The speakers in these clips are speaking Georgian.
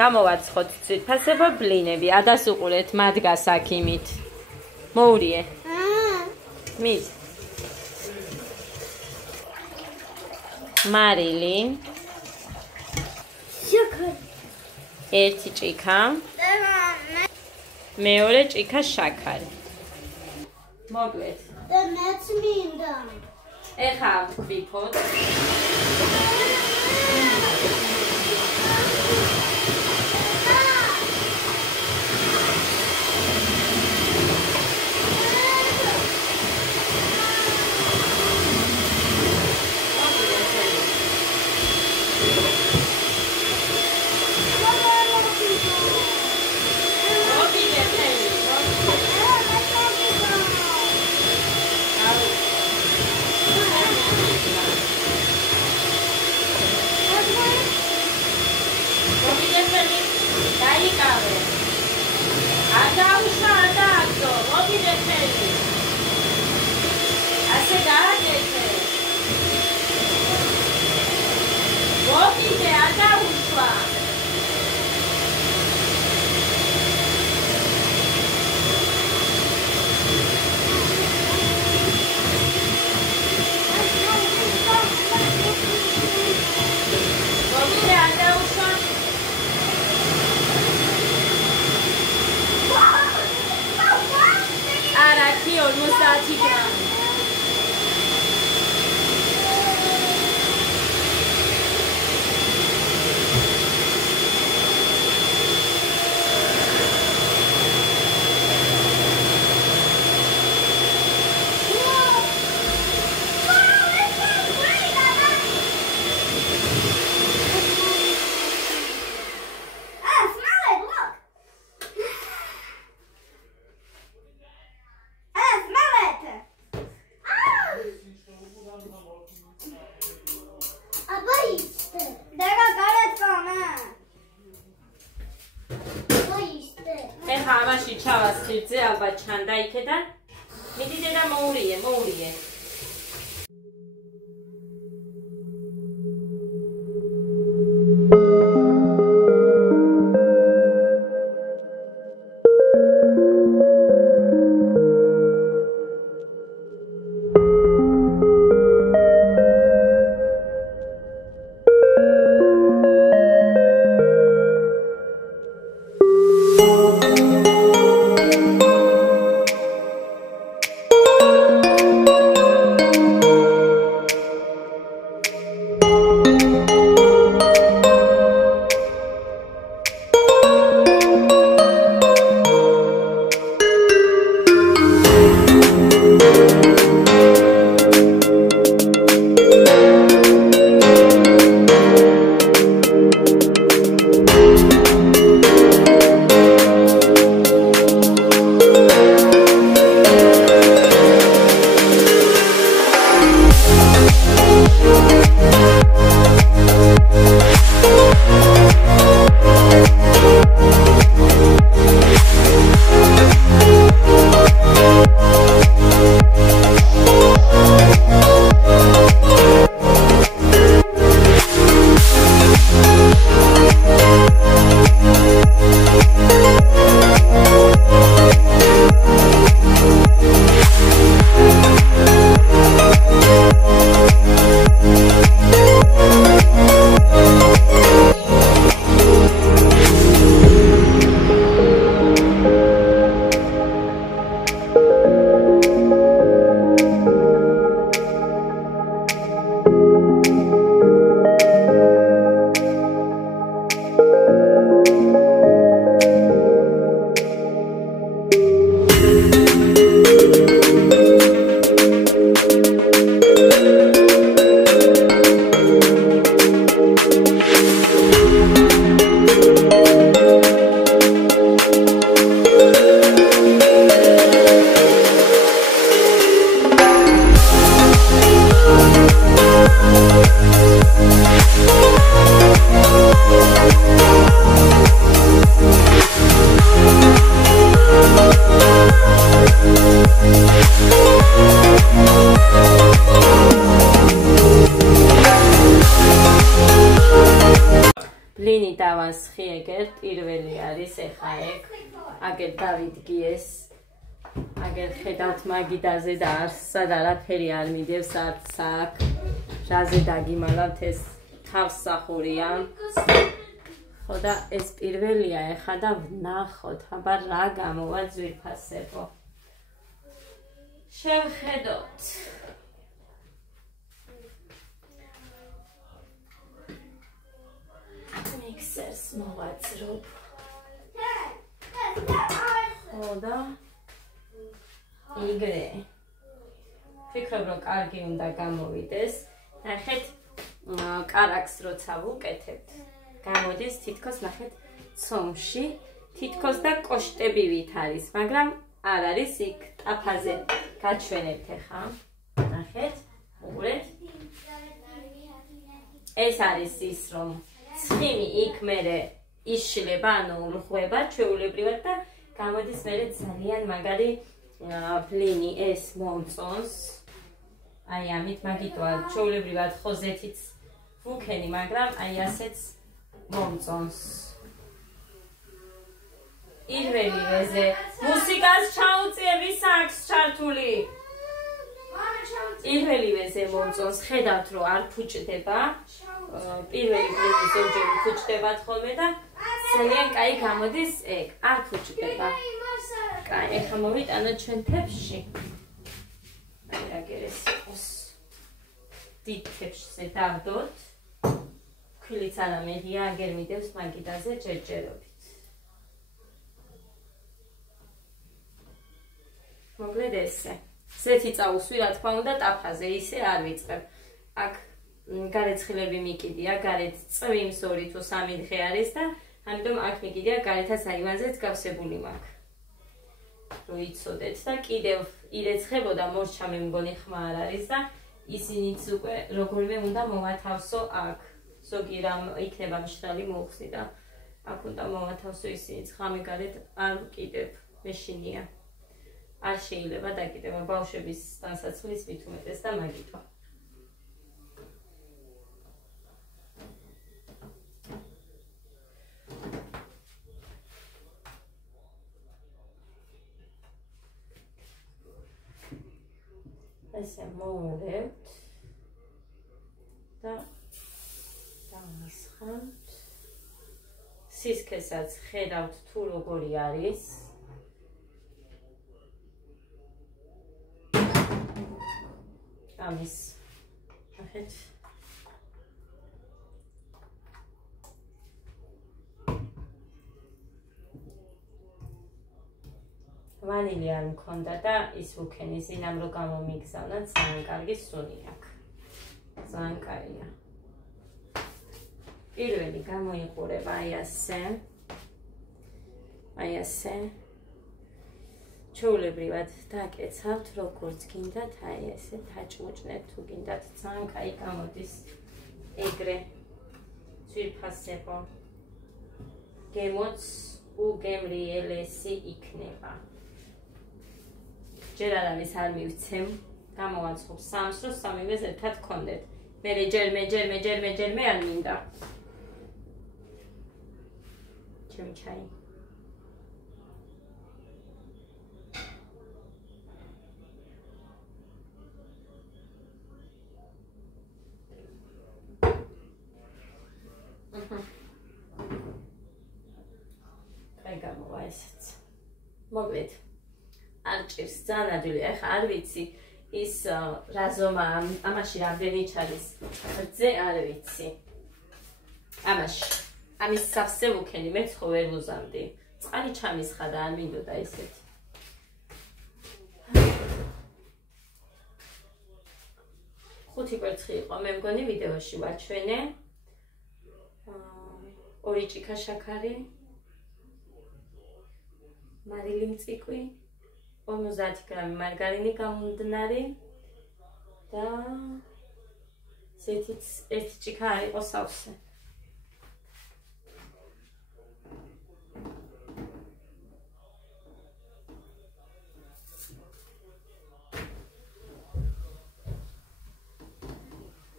გამოვაცხოთ ძვირფასება ბლინები. ადას უყურეთ მადგას აქ იმით. მოურიე. მის. მარილი. ერთი ჭიქა. მეორე ჭიქა შაქარი. მოკლედ. და მეც მინდა. ეხა ვიფოთ. ჩანდა იქიდან მიდიდე და მოურიე ბლინი დავასხი ეგერ პირველი არის ეხა ეგ აგერ დავიდგი ეს აგერ ხედავთ მაგიდაზე და სად არაფერი არ მიდევს არც აქ რაზე დაგიმალავთ ეს თავსახურია ხო და ეს პირველია ეხა და ვნახოთ აბა რა გამოვა ძვირფასებო შევხედოთ მიქსერს მოვაძრობ ხო და იგრე ვფიქრობ რომ კარგი უნდა გამოვიდეს ნახეთ კარაქს როცა ვუკეთებთ გამოდის თითქოს ნახეთ ცომში თითქოს და კოშტებივით არის მაგრამ არ არის იქ ტაფაზე გაჩვენებთ ახლა ნახეთ უყურეთ ეს არის ის რომ ცხიმი იქ მერე იშლება ანუ რღვევა ჩვეულებრივად და გამოდის მერე ძალიან მაგარი ბლინი ეს მომწონს აი ამით მაგიტოა ჩვეულებრივად ხოზეთიც ვუქენი მაგრამ აი ასეც მომწონს ირველივეზე მუსიკას ჩაუწიე ვის აქვს ჩართული ირველივეზე მომწონს ხედავთ რომ არ ფუჭდება პირველი ბლინი ზოგჯერ ფუჭდება ხოლმე და ძალიან კაი გამოდის ეგ არ ფუჭდება კაი ეხლა მოვიტანოთ ჩვენ თეფში აი აგერ ეს იყოს დიდ თეფშზე დავდოთ ქვილიც არამედია აგერ მიდევს მაგიდაზე ჯერჯერობით მოკლედ ესე ზეთი წაუსვი რა თქმა უნდა ტაფაზე ისე არ ვიწყებ აქ გარეცხილები მიკიდია გარეთ წვიმს 2 თუ 3 დღე არის და ამიტომ აქ მიკიდია გარეთაც აივანზეც გავსებული მაქვს რო იცოდეთ და კიდევ ირეცხებოდა მორჩა მე მგონი ხმა არ არის და ისინიც უკვე როგორიმე უნდა მოვათავსო აქ ზოგი რამ იქნება მშრალი მოუხსნი და აქ უნდა მოვათავსო ისინიც ხამე გარეთ არ ვკიდებ მეშინია არ შეიძლება დაკიდება ბავშვების ტანსაცმლის მით უმეტეს და მაგიტო ესე მოვულებთ და დავასხამთ სისქესაც ხედავთ თუ როგორი არის ამის ნახეთ ვანილი არ მქონდა და ის ვუქენი ზინამ რო გამომიგზავნა ძალიან კარგი სუნი აქვს ძალიან კაია პირველი გამოიყურება აი ასე ჩვეულებრივად დაკეცავთ როგორც გინდათ აი ესე დაჭმუჭნეთ თუ გინდათ ძალიან კაი გამოდის ეგრე ძვირფასებო გემოც უგემრიელესი იქნება ჯერ არამის არ მივცემ გამოვაცხობ სამს რომ სამივე ერთად გქონდეთ მერე ჯერმე არ მინდა ჩემი ჩაი მოკლედ არ ჭირს ძალიან ადვილი ახლა არ ვიცი ის რა ზომა ამაში რამდენი ჩადის რძე არ ვიცი ამაში ამის სავსე ვუქენი მეც ხო ვერ ვუზამდი წყალი ჩამისხა და არ მინდოდა ისეთი ხუთი კვერცხი იყო მე მგონი ვიდეოში ვაჩვენე 2 ჭიქა შაქარი მარილი მწიკვი 50 გრამი მარგარინი გამუნდნარი და ზეთიც 1 ჭიქა არ იყო სავსე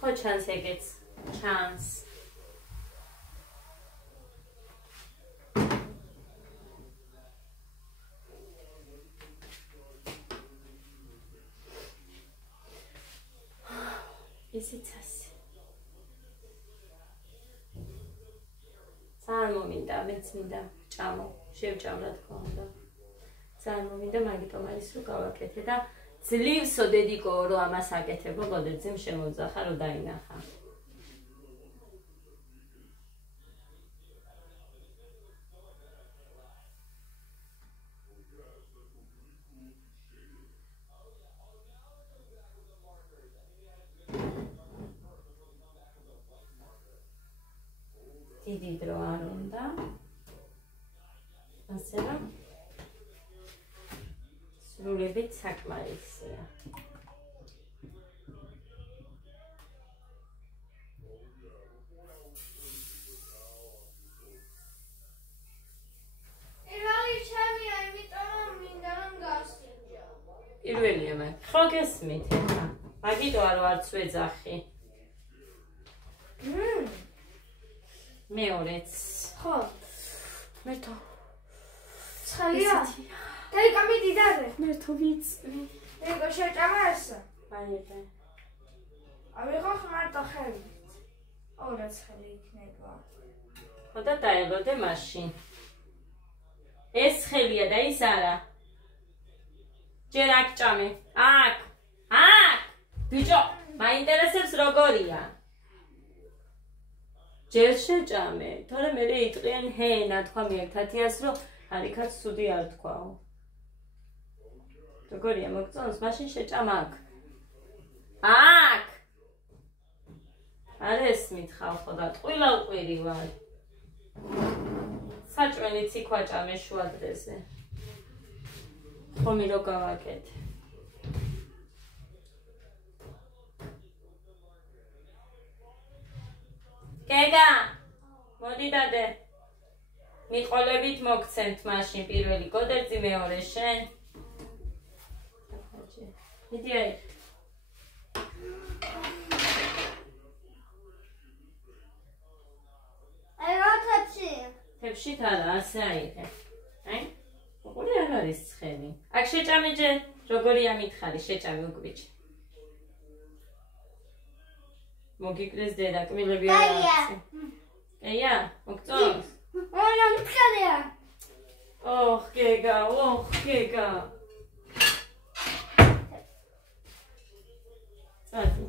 ხო ჩანს ეგეც ჩანს ისიც ასე. ძალიან მომინდა, მეც მინდა ჭამო, შევჭამ რა თქმა უნდა. ძალიან მომინდა, მაგიტომ არის რომ გავაკეთე და ძლივსო დედიკო რომ ამას აკეთებო, გოდერძემ შემოძახა რომ დაინახა. დიდი დრო არ უნდა. ასე რომ სრულებით საკმარისია. პირველი ჩემია, იმიტომ რომ მინდა რომ გავსინჯო. პირველია მაგ. ხო გესმით ეხლა. მაგიტო არ ვარც ვეძახი. მეორეც. ხო. მერტო. ცხელია. დაიკა მიდიდაზე. მერტო ვიცი. ეგო შეჭამა ესა. აიღე. ავიღო მარტო ხელი. ორაც ხელი იქნება. ხო და დაელოდე მაშინ. ეს ხელია და ის არა. ჯერ აქ ჭამე. აქ. აქ. ბიჭო, მაინტერესებს როგორია. ჯერ შეჭამე, თორე მე იტყვიან ჰენა თქვა მიერთათიას რომ არიქაც ცუდი არ თქვაო. როგორია მოგწონს, მაშინ შეჭამ აქ. აქ. არ ესმით ხალხო და ტყუილა უყვირი ვარ. საჭმელიც იქ ვაჭამე შუა დღეზე. ხომი რო გავაკეთე. გეგა, მოდი დადე. მიყოლებით მოგცემთ მაშინ პირველი გოდერძი, მეორე შენ. მიდი აი. აი რა თეთრი. თებშით არა, ასე აიღე. აი? უყურე არ არის ცხელი. აქ შეჭამე ჯერ, როგორია მითხარი, შეჭამე უგვიჩი. მოგიკრეს დედა, კბილები არ აქვს. ეია, მოგწონს? ანა მწკარია. ოხ, გეგა, ოხ, გეგა. წადი.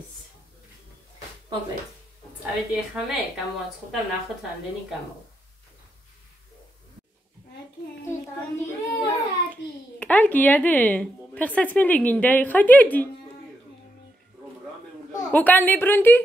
ეს. მოკლედ. წავედი ახლა მე, გამოაცხო და ვნახოთ რამდენი გამოვა. კარგია დე. ფეხსაცმელი გინდა ეხა დედი. უკან მიბრუნდი?